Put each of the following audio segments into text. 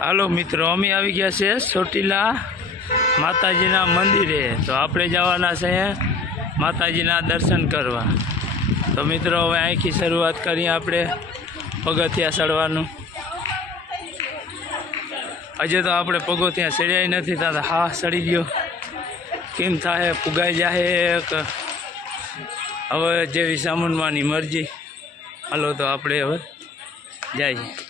હાલો મિત્રો, અમે આવી ગયા છે ચોટીલા માતાજીના મંદિરે. તો આપણે જવાના છે માતાજીના દર્શન કરવા. તો મિત્રો, હવે અહીંથી શરૂઆત કરીએ આપણે પગથિયા ચડવાનું. હજે તો આપણે પગથિયા ચડ્યા નથી ત્યાં હા, ચડી ગયો. કેમ થાય? પુગાઈ જાય હવે જેવી સામુનમાંની મરજી. હાલો તો આપણે હવે જઈએ.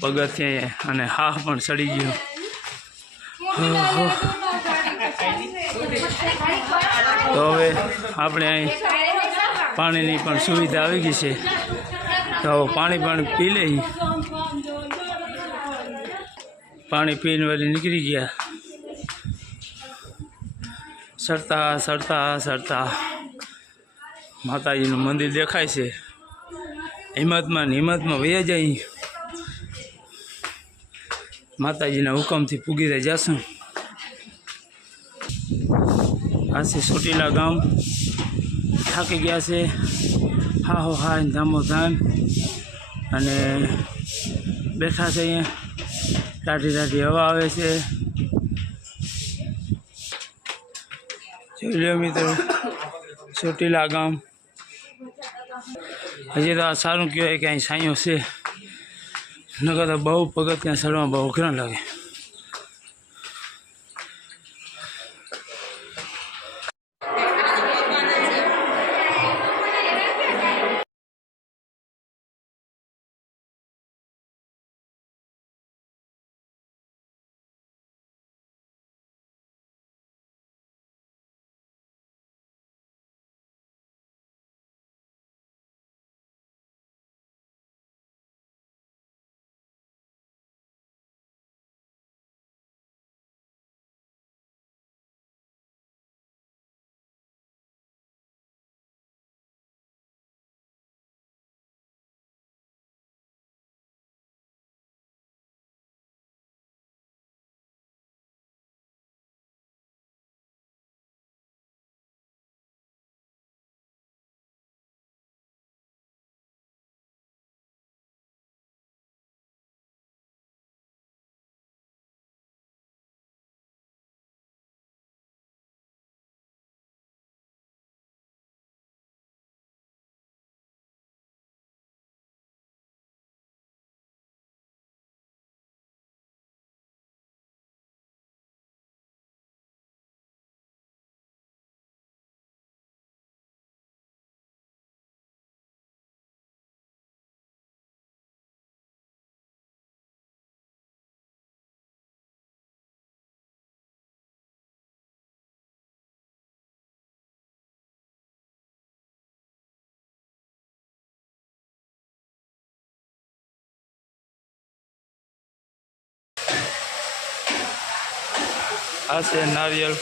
પગથિયે અને હાફ પણ સડી ગયો. તો હવે આપણે અહીં પાણીની પણ સુવિધા આવી ગઈ છે. તો પાણી પણ પી લઈ. પાણી પીને વળી નીકળી ગયા. સરતા સરતા સરતા. માતાજીનું મંદિર દેખાય છે. હિંમતમાં ને હિંમતમાં વયા જાય. માતાજીના હુકમથી પૂગી રહી જશું આ છે ચોટીલા ગામ થાકી ગયા છે. હા હો, હા ધામો ધામ. અને બેઠા છે અહીંયા. ટાઢી ટાઢી હવા આવે છે. જોઈ લો મિત્રો ચોટીલા ગામ. હજી તો આ સારું કહેવાય કે અહીં સાંયો છે. નકર બહુ પગત ત્યાં ચડવા બહુ અઘરા લાગે. hace Naviel.